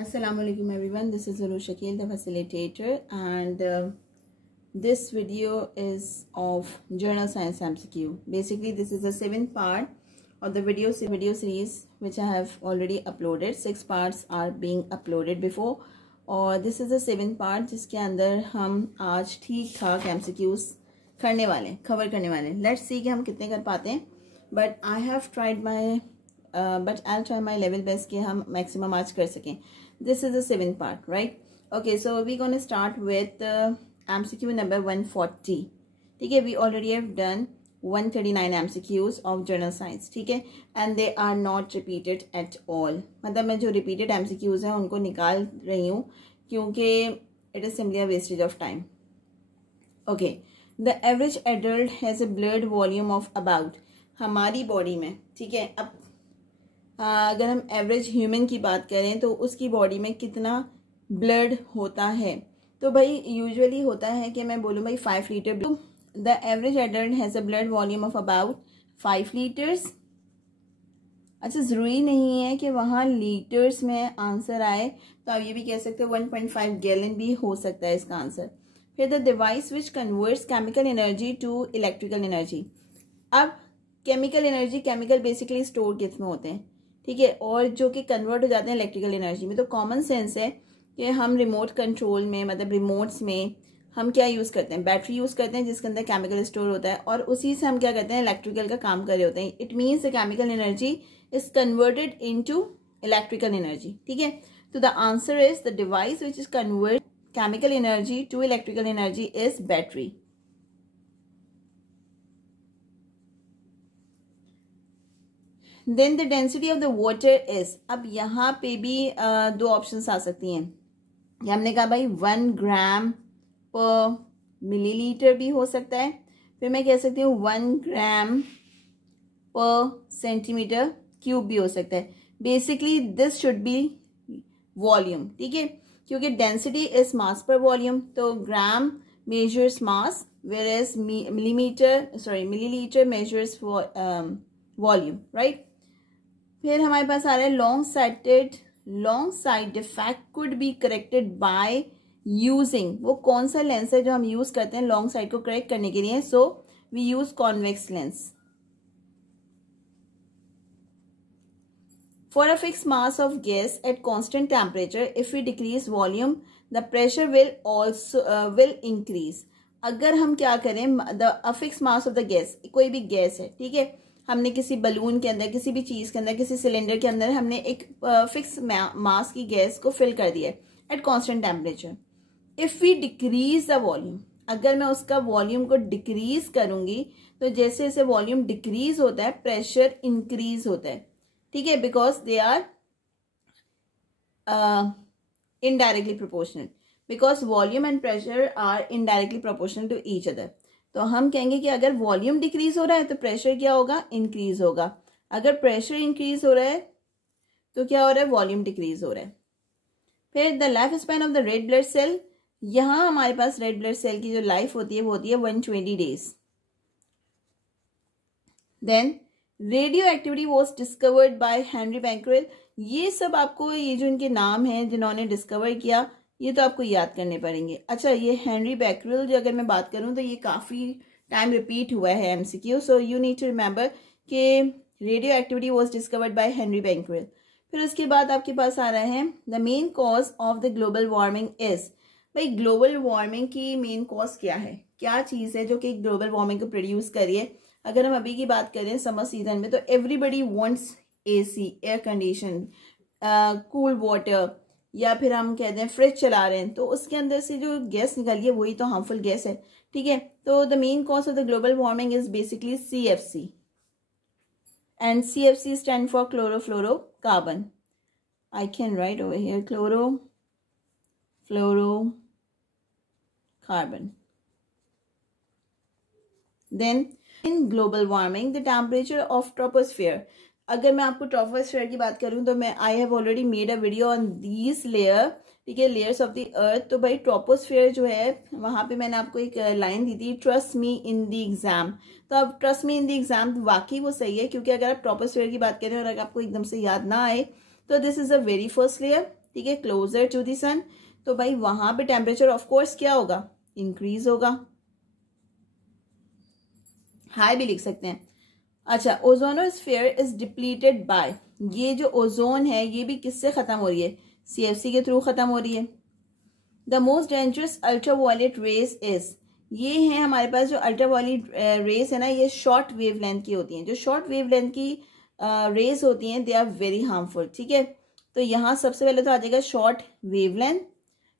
Assalamualaikum everyone, this is Uru Shakil, the facilitator, and this video is of Journal Science MCQ. Basically, this is the 7th part of the video series which I have already uploaded. 6 parts are being uploaded before, और this is the 7th part जिसके अंदर हम आज ठीक ठाक MCQs करने वाले, cover करने वाले. Let's see कि हम कितने कर पाते हैं. But I have tried my but I'll try my level best कि हम maximum आज कर सकें. This is the 7th part, right? Okay, so we're going to start with MCQ number 140. ठीक है, we already have done 139 MCQs of Journal Science. ठीक है, and they are not repeated at all. मतलब मैं जो repeated MCQs हैं उनको निकाल रही हूँ क्योंकि it is simply a wastage of time. Okay, the average adult has a blood volume of about, हमारी बॉडी में, ठीक है, अब अगर हम एवरेज ह्यूमन की बात करें तो उसकी बॉडी में कितना ब्लड होता है, तो भाई यूजुअली होता है कि मैं बोलूँ भाई 5 litre. The average adult has a blood volume of about 5 litres. अच्छा, ज़रूरी नहीं है कि वहाँ लीटर्स में आंसर आए, तो आप ये भी कह सकते हो 1.5 गैलन भी हो सकता है इसका आंसर. फिर the device which converts chemical energy to electrical energy. अब chemical energy, chemical basically store किस में होते हैं, ठीक है, और जो कि कन्वर्ट हो जाते हैं इलेक्ट्रिकल एनर्जी में. तो कॉमन सेंस है कि हम रिमोट कंट्रोल में, मतलब रिमोट्स में हम क्या यूज़ करते हैं, बैटरी यूज़ करते हैं जिसके अंदर केमिकल स्टोर होता है, और उसी से हम क्या करते हैं, इलेक्ट्रिकल का काम कर रहे होते हैं. It means the chemical energy is converted into electrical energy. ठीक है, तो the answer is the device which is convert chemical energy to electrical energy is battery. Then the density of the water is, अब यहाँ पे भी दो options आ सकती हैं. हमने कहा भाई 1 ग्राम पर मिलीलीटर भी हो सकता है, फिर मैं कह सकती हूँ 1 ग्राम पर सेंटीमीटर क्यूब भी हो सकता है. Basically this should be volume, ठीक है, क्योंकि डेंसिटी इज मास पर वॉल्यूम, तो gram measures mass whereas millilitre measures volume, right. फिर हमारे पास आ रहा है long side defect could be corrected by using. वो कौन सा लेंस है जो हम यूज करते हैं लॉन्ग साइड को करेक्ट करने के लिए? So we use convex lens. For a fix mass of gas at constant temperature if we decrease volume the pressure will increase. अगर हम क्या करें, the fix mass of the gas, कोई भी गैस है, ठीक है, हमने किसी बलून के अंदर, किसी भी चीज के अंदर, किसी सिलेंडर के अंदर हमने एक फिक्स मास की गैस को फिल कर दिया at constant temperature. If we decrease the volume, अगर मैं उसका वॉल्यूम को डिक्रीज करूंगी तो जैसे जैसे वॉल्यूम डिक्रीज होता है प्रेशर इंक्रीज होता है. ठीक है, because they are indirectly proportional, because volume and pressure are indirectly proportional to each other. तो हम कहेंगे कि अगर वॉल्यूम डिक्रीज हो रहा है तो प्रेशर क्या होगा, इंक्रीज होगा. अगर प्रेशर इंक्रीज हो रहा है तो क्या हो रहा है, वॉल्यूम डिक्रीज हो रहा है. फिर the life span of the red blood cell, यहां हमारे पास रेड ब्लड सेल की जो लाइफ होती है वो होती है 120 days. Then radio activity was discovered by Henry Becquerel. ये सब आपको, ये जो इनके नाम हैं जिन्होंने डिस्कवर किया, ये तो आपको याद करने पड़ेंगे. अच्छा, ये हेनरी बैकरेल जो अगर मैं बात करूं तो ये काफ़ी टाइम रिपीट हुआ है MCQ, so you need to remember कि radio activity was discovered by Henry Becquerel. फिर उसके बाद आपके पास आ रहा है the main cause of the global warming is. भाई ग्लोबल वार्मिंग की मेन कॉज क्या है, क्या चीज़ है जो कि ग्लोबल वार्मिंग को प्रोड्यूस करिए. अगर हम अभी की बात करें समर सीजन में, तो everybody wants AC, air condition, cool water, या फिर हम कहते हैं फ्रिज चला रहे हैं तो उसके अंदर से जो गैस निकली है वही तो हार्मफुल गैस है. ठीक है, तो the main cause of the global warming is basically CFC, and CFC stand for chlorofluorocarbon. I can write over here chlorofluorocarbon. Then in global warming the temperature of troposphere. अगर मैं आपको troposphere की बात करूं तो मैं I have already made a video on these layer, ठीक है, लेयर्स ऑफ द अर्थ. तो भाई ट्रोपोस्फियर जो है वहां पे मैंने आपको एक लाइन दी थी, trust me in the exam. तो अब trust me in the exam वाकई वो सही है, क्योंकि अगर आप ट्रोपोस्फियर की बात करें और अगर आपको एकदम से याद ना आए तो this is a very first layer. ठीक है, क्लोजर टू द सन, तो भाई वहां पे टेम्परेचर ऑफ कोर्स क्या होगा, इंक्रीज होगा, हाई भी लिख सकते हैं। अच्छा, ओजोनोस्फीयर इज डिप्लीटेड बाय, ये जो ओजोन है ये भी किससे खत्म हो रही है, CFC के थ्रू खत्म हो रही है। The most dangerous ultraviolet rays is, ये है हमारे पास जो अल्ट्रावायलेट रेज है ना, ये शॉर्ट वेवलेंथ की होती हैं। जो शॉर्ट वेवलेंथ की रेज होती हैं दे आर वेरी हार्मफुल, ठीक है। तो यहाँ सबसे पहले तो आ जाएगा शॉर्ट वेवलेंथ,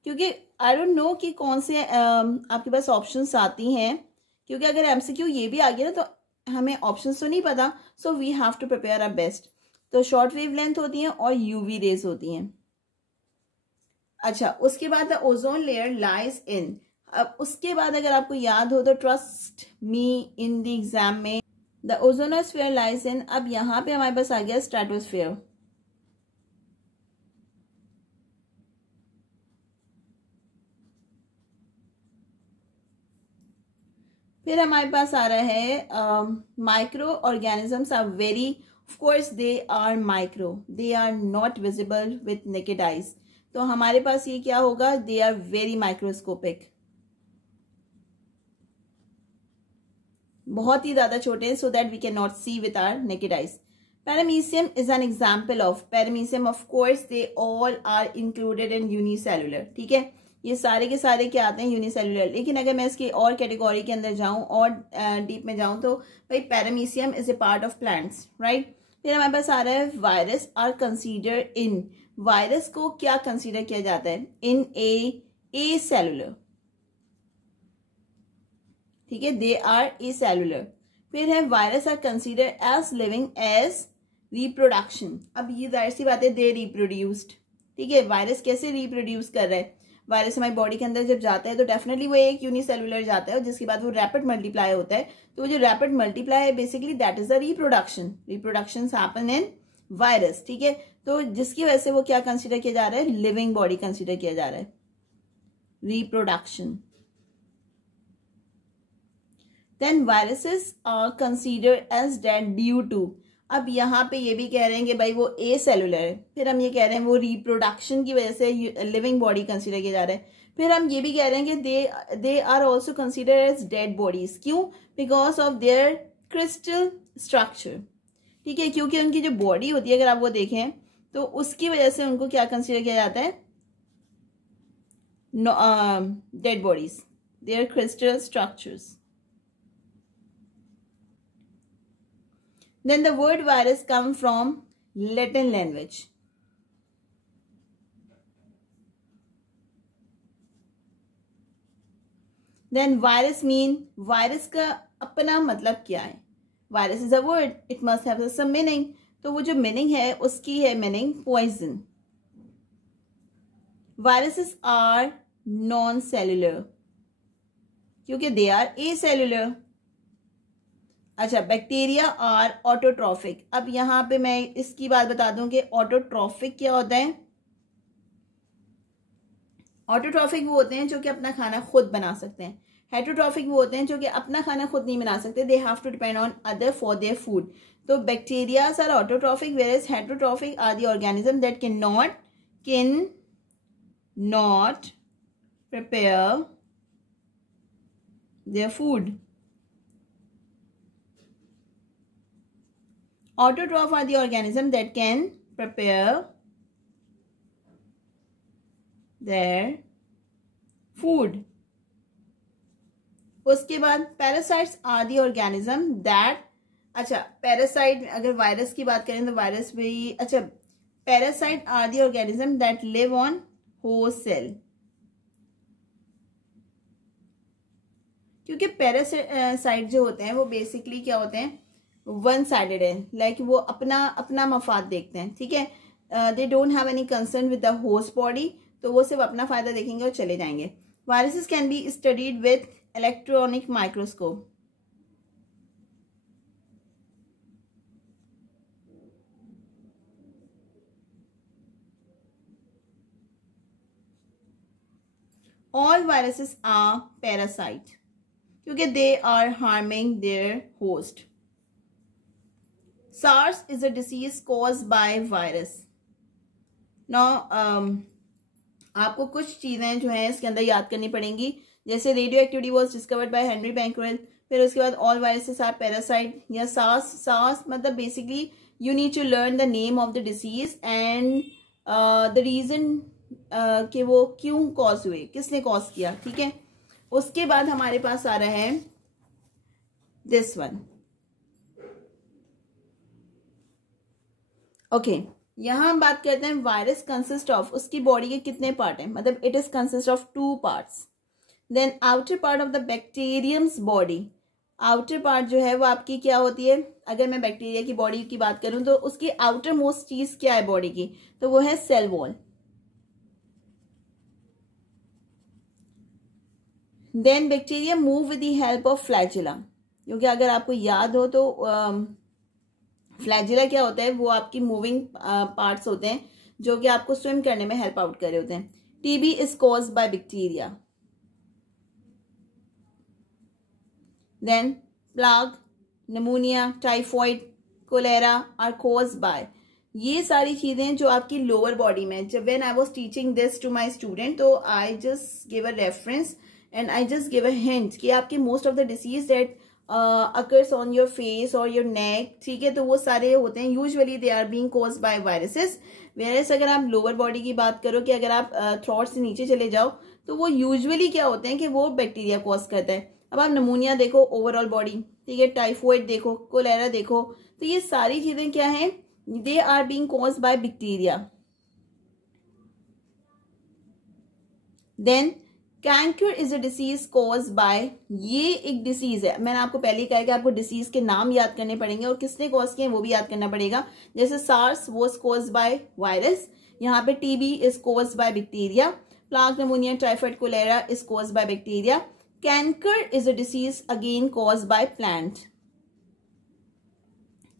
क्योंकि आई डोंट नो कि कौन से आपके पास ऑप्शंस आती हैं, क्योंकि अगर MCQ ये भी आ गया ना तो हमें ऑप्शंस तो नहीं पता, so we have to prepare our best. तो शॉर्ट वेवलेंथ होती हैं और UV रेज होती हैं। अच्छा, उसके बाद the ozone layer lies in, अब उसके बाद अगर आपको याद हो तो trust me in the exam में द ओजोनोस्फीयर लाइज इन, अब यहाँ पे हमारे पास आ गया स्ट्रेटोस्फीयर। फिर हमारे पास आ रहा है microorganisms are very, of course they are micro, they are not visible with naked eyes, तो हमारे पास ये क्या होगा, दे आर वेरी माइक्रोस्कोपिक, बहुत ही ज्यादा छोटे हैं, so that we can not see with our naked eyes. Paramecium is an example of, paramecium of course they all are included in unicellular, ठीक है, ये सारे के सारे क्या आते हैं, यूनिसेलुलर। लेकिन अगर मैं इसकी और कैटेगरी के अंदर जाऊं और डीप में जाऊं तो भाई paramecium is a part of plants, right. फिर हमारे पास आ रहा है virus are consider in, virus को क्या कंसीडर किया जाता है, इन ए सेलुलर, ठीक है, दे आर ए सेलुलर। फिर है virus are consider as living as reproduction, अब ये जाहिर सी बात है दे रिप्रोड्यूस्ड, ठीक है। वायरस कैसे रिप्रोड्यूस कर रहा है, वायरस हमारी बॉडी के अंदर जब जाता है तो डेफिनेटली वो एक यूनिसेलुलर जाता है और जिसके बाद वो रैपिड मल्टीप्लाई होता है, तो वो जो रैपिड मल्टीप्लाई है basically that is the reproduction, reproductions happen in virus, ठीक है। तो जिसकी वजह से वो क्या कंसीडर किया जा रहा है, लिविंग बॉडी कंसीडर किया जा रहा है, reproduction. Then viruses are consider as dead due to, अब यहाँ पे ये भी कह रहे हैं कि भाई वो ए सेलुलर है, फिर हम ये कह रहे हैं वो रिप्रोडक्शन की वजह से लिविंग बॉडी कंसीडर किया जा रहा है, फिर हम ये भी कह रहे हैं कि they are also consider as dead bodies, क्यों, because of their crystal structure, ठीक है, क्योंकि उनकी जो बॉडी होती है अगर आप वो देखें तो उसकी वजह से उनको क्या कंसीडर किया जाता है, dead bodies, their crystal structures. Then the word virus come from Latin language. Then virus mean, virus का अपना मतलब क्या है, virus is a word, it must have some meaning, तो वो जो meaning है उसकी है meaning poison. Viruses are non-cellular क्योंकि they are acellular. अच्छा, बैक्टीरिया आर ऑटोट्रॉफिक, अब यहाँ पे मैं इसकी बात बता दूं कि ऑटोट्रॉफिक क्या होता है। ऑटोट्रॉफिक वो होते हैं जो कि अपना खाना खुद बना सकते हैं, हेटरोट्रॉफिक वो होते हैं जो कि अपना खाना खुद नहीं बना सकते, they have to depend on other for their food. तो bacterias are autotrophic whereas heterotrophic are the organism that can not prepare their food. Autotroph are the organism that can prepare their food. उसके बाद parasites are the organism that, अच्छा parasite अगर virus की बात करें तो virus भी, अच्छा parasite are the organism that live on host cell, क्योंकि पैरासाइट जो होते हैं वो बेसिकली क्या होते हैं, वन साइडेड है, लाइक वो अपना मफाद देखते हैं, ठीक है, they don't have any concern with the host body, तो वो सिर्फ अपना फायदा देखेंगे और चले जाएंगे। Viruses can be studied with electronic microscope, all viruses are parasite क्योंकि they are harming their host. SARS is a disease caused by virus. Now आपको कुछ चीजें जो है इसके अंदर याद करनी पड़ेंगी, जैसे radio activity was discovered by Henry Becquerel, फिर उसके बाद ऑल वायरसेस आर पैरासाइट, या सास मतलब basically you need to learn the name of the disease and the reason कि वो क्यों कॉज हुए, किसने कॉज किया, ठीक है। उसके बाद हमारे पास आ रहा है दिस वन, ओके। यहां हम बात करते हैं वायरस कंसिस्ट ऑफ, उसकी बॉडी के कितने पार्ट हैं, मतलब it is consist of 2 parts. Then outer part of the bacterium's body, outer part जो है वो आपकी क्या होती है, अगर मैं बैक्टीरिया की बॉडी की बात करूं तो उसकी आउटर मोस्ट चीज क्या है बॉडी की, तो वो है cell wall. Then bacteria move with the help of flagella, क्योंकि अगर आपको याद हो तो फ्लैजिला क्या होता है, वो आपकी मूविंग पार्ट्स होते हैं जो कि आपको स्विम करने में हेल्प आउट कर रहे होते हैं। TB is caused by bacteria. Then plague, pneumonia, typhoid, cholera are caused by, ये सारी चीजें जो आपकी लोअर बॉडी में, जब when I was teaching this to my student, तो I just give a reference and I just give a hint कि आपके most of the disease that occurs on your face और योर नेक, ठीक है, तो वो सारे होते हैं usually they are being caused bye viruses. Whereas अगर आप लोअर बॉडी की बात करो कि अगर आप थ्रोट से नीचे चले जाओ तो वो यूजुअली क्या होते हैं कि वो बैक्टीरिया कॉज करता है। अब आप नमूनिया देखो ओवरऑल बॉडी, ठीक है, टाइफॉइड देखो, कोलेरा देखो, तो ये सारी चीजें क्या हैं, they are being caused by bacteria. Then canker is a disease cause by, ये एक डिसीज है, मैंने आपको पहले ही कहा कि आपको डिसीज के नाम याद करने पड़ेंगे और किसने कॉज किए वो भी याद करना पड़ेगा। जैसे SARS was caused by virus, यहाँ पे TB is caused by bacteria, plague, pneumonia, typhoid, cholera is caused by bacteria. Canker is a disease again caused by plant.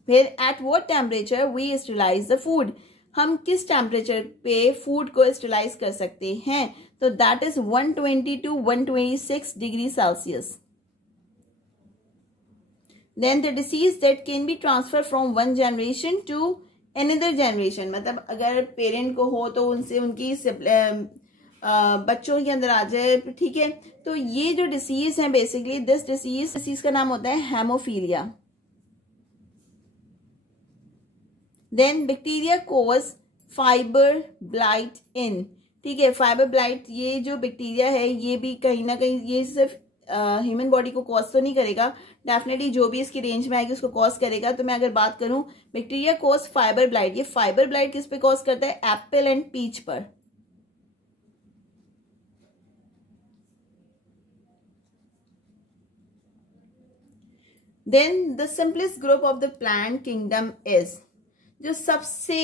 फिर at what temperature we sterilise the food, हम किस temperature पे food को sterilise कर सकते हैं, तो that is 120 to 126 degree Celsius. Then the disease that can be transfer from one generation to another generation, मतलब अगर पेरेंट को हो तो उनसे उनकी बच्चों के अंदर आ जाए, ठीक है। तो ये जो डिसीज है बेसिकली दिस डिसीज का नाम होता है haemophilia. Then bacteria cause fibre blight in, ठीक है, फाइबर ब्लाइट, ये जो बैक्टीरिया है ये भी कहीं ना कहीं ये सिर्फ ह्यूमन बॉडी को कॉज तो नहीं करेगा, डेफिनेटली जो भी इसकी रेंज में आएगी उसको कॉज करेगा। तो मैं अगर बात करूं बैक्टीरिया कॉज फाइबर ब्लाइट, ये फाइबर ब्लाइट किस पे कॉज करता है, एप्पल एंड पीच पर। Then the simplest group of the plant kingdom is, जो सबसे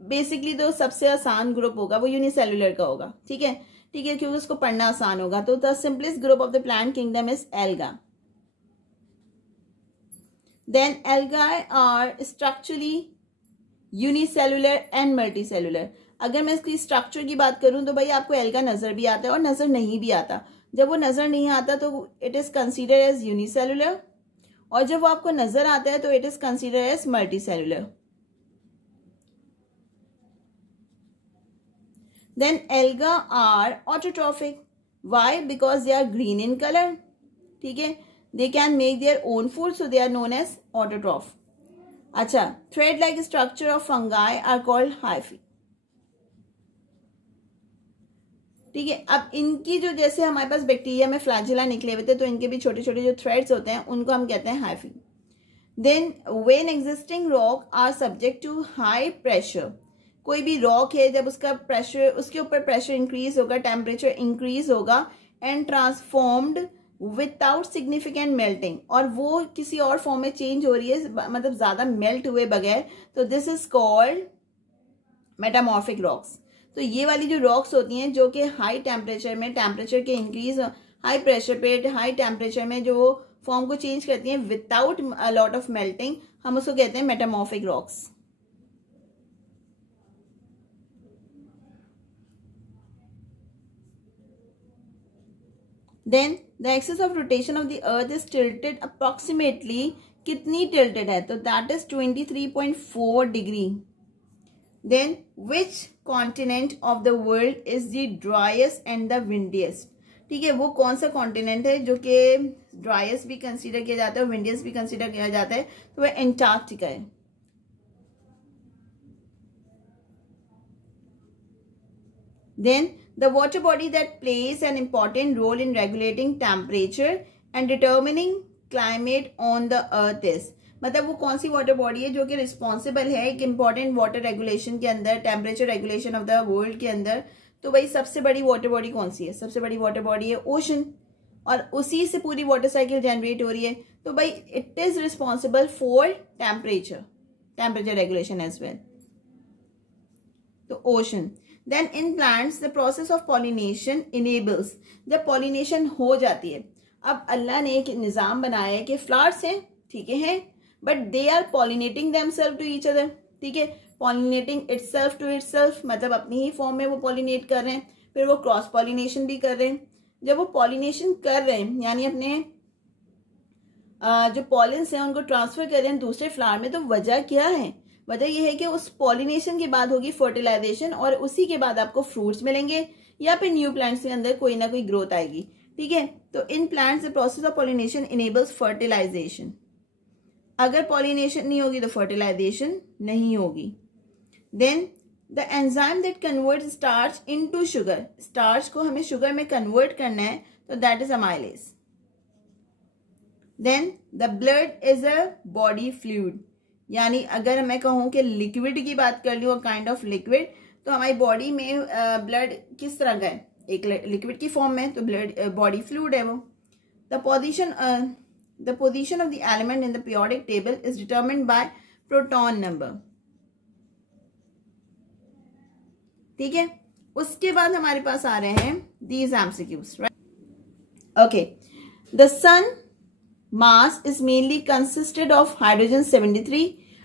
बेसिकली तो सबसे आसान ग्रुप होगा वो यूनिसेल्युलर का होगा, ठीक है, क्योंकि उसको पढ़ना आसान होगा। तो the simplest group of the plant kingdom is alga. Then algae are structurally unicellular and multicellular. अगर मैं इसकी स्ट्रक्चर की बात करूं तो भाई आपको एल्गा नजर भी आता है और नजर नहीं भी आता। जब वो नजर नहीं आता तो it is consider as unicellular, और जब वो आपको नजर आता है तो it is consider as multicellular. Then alga are autotrophic. Why? Because they are green in color. ठीक है, they can make their own food, so they are known as autotroph. अच्छा, thread-like structure of fungi are called hyphae. ठीक है, अब इनकी जो जैसे हमारे पास बैक्टीरिया में फ्लैजिला निकले हुए थे तो इनके भी छोटे छोटे जो थ्रेड्स होते हैं उनको हम कहते हैं hyphae. Then when existing rock are subject to high pressure, कोई भी रॉक है जब उसका प्रेशर, उसके ऊपर प्रेशर इंक्रीज होगा, टेम्परेचर इंक्रीज होगा and transformed without significant melting, और वो किसी और फॉर्म में चेंज हो रही है, मतलब ज्यादा मेल्ट हुए बगैर, तो this is called metamorphic rocks. तो ये वाली जो रॉक्स होती हैं जो कि हाई टेम्परेचर में, टेम्परेचर के इंक्रीज, हाई प्रेशर पे, हाई टेम्परेचर में जो फॉर्म को चेंज करती हैं without a lot of melting, हम उसको कहते हैं metamorphic rocks. Then the axis of rotation of the earth is tilted approximately, कितनी टिल्टेड है, तो that is 23.4 degree. Then which continent of the world is the driest and the windiest. ठीक है, वो कौन सा कॉन्टिनेंट है जो कि ड्राइएस्ट भी कंसीडर किया जाता है और विंडिएस्ट भी कंसीडर किया जाता है, तो वह एंटार्क्टिका है. Then the water body that plays an important role in regulating temperature and determining climate on the earth is, मतलब वो कौन सी वाटर बॉडी है जो कि रिस्पॉन्सिबल है एक इंपॉर्टेंट वाटर रेगुलेशन के अंदर, temperature regulation of the world के अंदर. तो भाई सबसे बड़ी वाटर बॉडी कौन सी है? सबसे बड़ी वाटर बॉडी है ओशन, और उसी से पूरी वाटर साइकिल जनरेट हो रही है. तो भाई it is responsible for temperature regulation as well. तो ocean. Then in plants the process of pollination enables, जब pollination हो जाती है, अब अल्लाह ने एक निज़ाम बनाया है कि फ्लावर्स हैं, ठीक है, but they are pollinating themselves to each other. ठीक है, पॉलिनेटिंग itself to itself, मतलब अपनी ही फॉर्म में वो पॉलिनेट कर रहे हैं. फिर वो क्रॉस पॉलिनेशन भी कर रहे हैं. जब वो पॉलिनेशन कर रहे हैं यानी अपने जो पॉलिन्स हैं उनको ट्रांसफर कर रहे हैं दूसरे फ्लावर में, तो वजह क्या है? वजह यह है कि उस पॉलिनेशन के बाद होगी फर्टिलाइजेशन, और उसी के बाद आपको फ्रूट्स मिलेंगे या फिर न्यू प्लांट्स के अंदर कोई ना कोई ग्रोथ आएगी. ठीक है, तो in plants the process of pollination enables fertilization. अगर पॉलिनेशन नहीं होगी तो फर्टिलाइजेशन नहीं होगी. Then the enzyme that converts starch into sugar, starch को हमें शुगर में कन्वर्ट करना है, तो that is amylase. Then the blood is a body fluid, यानी अगर मैं कहूं कि लिक्विड की बात कर लूँ, काइंड ऑफ लिक्विड, तो हमारी बॉडी में ब्लड किस तरह का है? एक लिक्विड की फॉर्म में, तो ब्लड बॉडी फ्लूइड है वो. The position of the element in the periodic table is determined by proton number. ठीक है, उसके बाद हमारे पास आ रहे हैं these MCQs, right? Okay, the sun mass is mainly consisted of hydrogen 73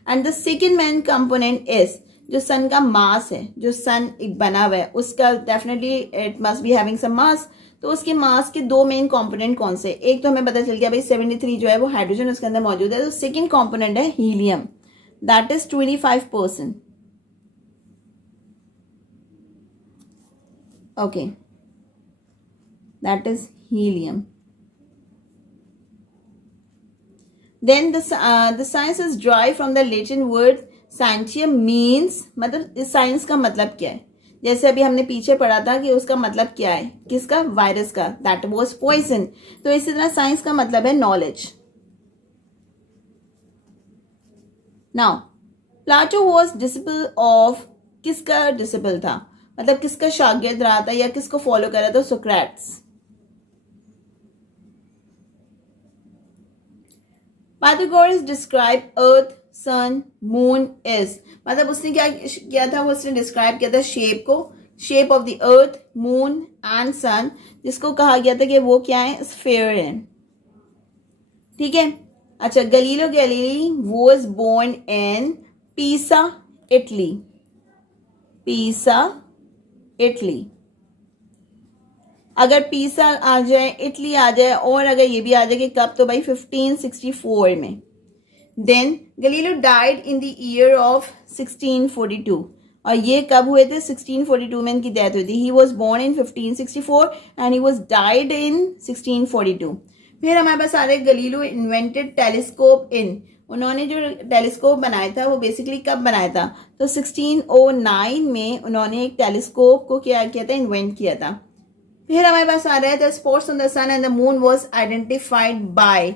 and the second main component is, जो सन का मास है, जो सन एक बना हुआ है उसका definitely it must be having some mass. तो उसके मास के दो मेन कंपोनेंट कौन से? एक तो हमें पता चल गया भाई 73 जो है वो हाइड्रोजन उसके अंदर मौजूद है. तो सेकेंड कंपोनेंट है helium, that is 25%. Okay, that is helium. Then the science is derived from the Latin word scientium, means, मतलब इस साइंस का मतलब क्या है? जैसे अभी हमने पीछे पढ़ा था कि उसका मतलब क्या है, किसका? वायरस का. That was poison. तो इसी तरह साइंस का मतलब है knowledge. Now Plato was disciple of, किसका डिसिपल था? मतलब किसका शागिर्द रहा था या किसको फॉलो कर रहा था? Socrates. Pythagoras described earth, sun, moon is, मतलब उसने क्या किया था? वो उसने डिस्क्राइब किया था शेप को, shape of the earth, moon and sun, जिसको कहा गया था कि वो क्या है? स्फीयर है. ठीक है, अच्छा, गलीलो गैलीली वाज बोर्न इन पीसा, इटली. पीसा, इटली. अगर पीसा आ जाए, इटली आ जाए, और अगर ये भी आ जाए कि कब, तो भाई 1564 में. Then Galileo died in the year of 1642, और ये कब हुए थे? 1642 में इनकी डेथ हुई थी. He was born in 1564 and he was died in 1642. फिर हमारे पास आ रहे गलीलो इन्वेंटेड टेलीस्कोप इन, उन्होंने जो टेलीस्कोप बनाया था वो बेसिकली कब बनाया था? तो 1609 में उन्होंने एक टेलीस्कोप को क्या किया था? इन्वेंट किया था. फिर हमारे पास आ रहा है the spots on the sun and the moon was identified by,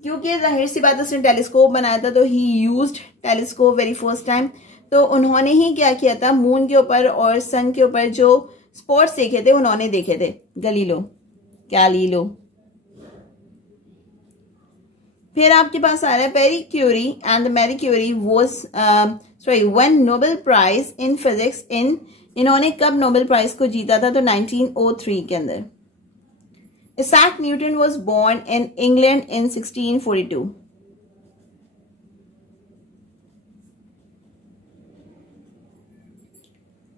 क्योंकि जाहिर सी बात उसने टेलीस्कोप बनाया था तो he used telescope very first time. तो उन्होंने ही क्या किया था? मून के ऊपर और सन के ऊपर जो स्पॉट्स देखे थे उन्होंने देखे थे. गैलीलो. फिर आपके पास आ रहा है Pierre Curie and Marie Curie was won Nobel prize in physics in, इन्होंने कब नोबेल प्राइज को जीता था? तो 1903 के अंदर. Isaac Newton was born in England in 1642.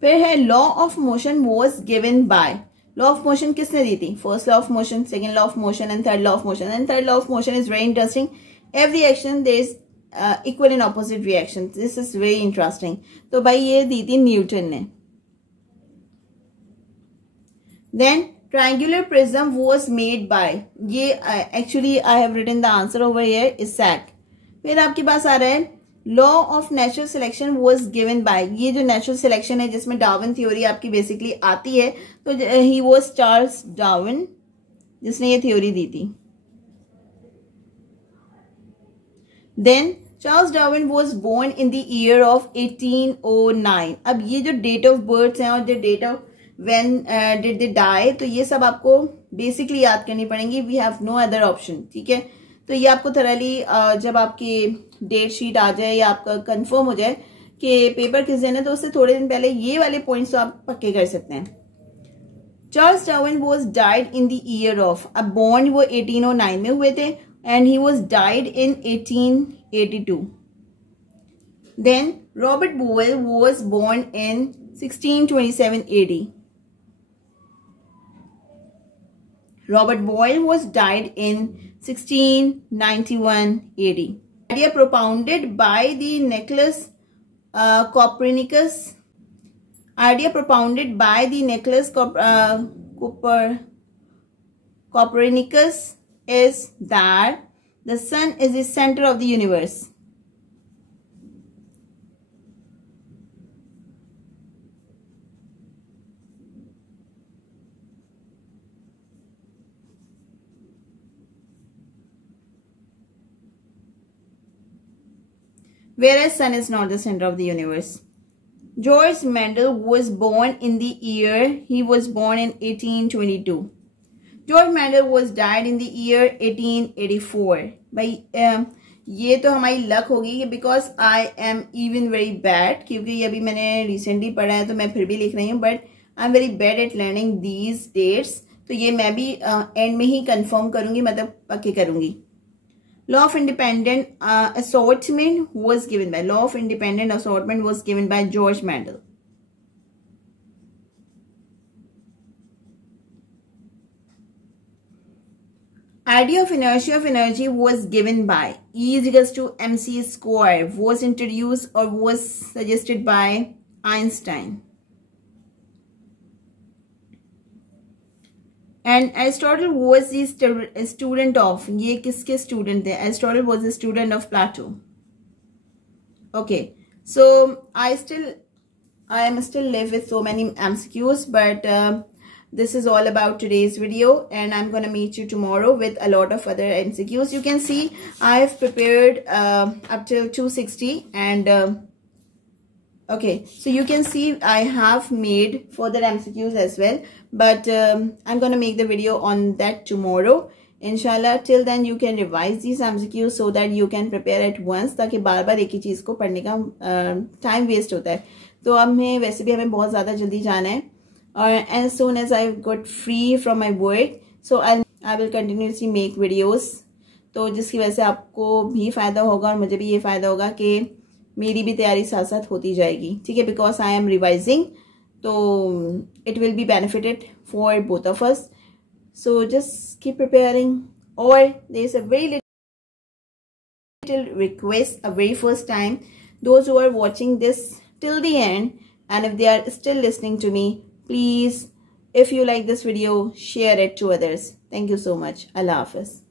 फिर है law of motion was given by, law of motion किसने दी थी? First law of motion, second law of motion and third law of motion. And third law of motion is very interesting. Every action there is equal and opposite reaction. This is very interesting. तो भाई ये दी थी Newton ने. Then triangular prism was made by, ये actually I have written the answer over here, Isaac. फिर आपके पास आ रहा है law of natural selection was given by, ये जो natural selection है जिसमें डार्विन थ्योरी आपकी बेसिकली आती है, तो he was Charles Darwin जिसने ये थ्योरी दी थी. Then Charles Darwin was born in the year of 1809. अब ये जो date of birth हैं और जो date of when did they die, तो ये सब आपको बेसिकली याद करनी पड़ेंगी. We have no other option. ठीक है, तो ये आपको थोड़ाली जब आपकी डेट शीट आ जाए या आपका कंफर्म हो जाए कि पेपर किस दिन है, तो उससे थोड़े दिन पहले ये वाले पॉइंट्स तो आप पक्के कर सकते हैं. Charles Darwin was died in the year of, अब बॉर्न वो 1809 में हुए थे and he was died in 1882. Then Robert Boyle was born in 1627 AD. Robert Boyle was died in 1691 AD. Idea propounded by the Nicholas Copernicus. Idea propounded by the Nicholas Copernicus is that the sun is the center of the universe. Whereas sun is not the center of the universe. George Mendel was born in the year, he was born in 1822. George Mendel was died in the year 1884. भाई ये तो हमारी luck होगी कि because I am even very bad, क्योंकि ये अभी मैंने रिसेंटली पढ़ा है तो मैं फिर भी लिख रही हूँ, but I am very bad at learning these dates. तो ये मैं भी एंड में ही कंफर्म करूंगी, मतलब पक्की करूंगी. Law of independent assortment was given by, law of independent assortment was given by George Mendel. Idea of energy was given by, E is equals to mc square, was introduced or was suggested by Einstein. And Aristotle was the student of, ये किसके student थे? Aristotle was a student of Plato. Okay, so I am still left with so many MCQs, but this is all about today's video, and I'm gonna meet you tomorrow with a lot of other MCQs. You can see I have prepared up till 260, and okay, so you can see I have made further MCQs as well, but I'm gonna make the video on that tomorrow, inshallah. Till then you can revise these MCQs so that you can prepare at once, ताकि बार बार एक ही चीज को पढ़ने का time waste होता है. तो अब मैं वैसे भी हमें बहुत ज्यादा जल्दी जाना है, और as soon as I got free from my work, so I will continuously make videos, तो जिसकी वजह से आपको भी फायदा होगा और मुझे भी ये फायदा होगा कि मेरी भी तैयारी साथ साथ होती जाएगी. ठीक है, बिकॉज आई एम रिवाइजिंग, तो it will be benefited for both of us. So just keep preparing. और there is a very little request, a very first time, those who are watching this till the end and if they are still listening to me, please, if you like this video, share it to others. Thank you so much. Allah Hafiz.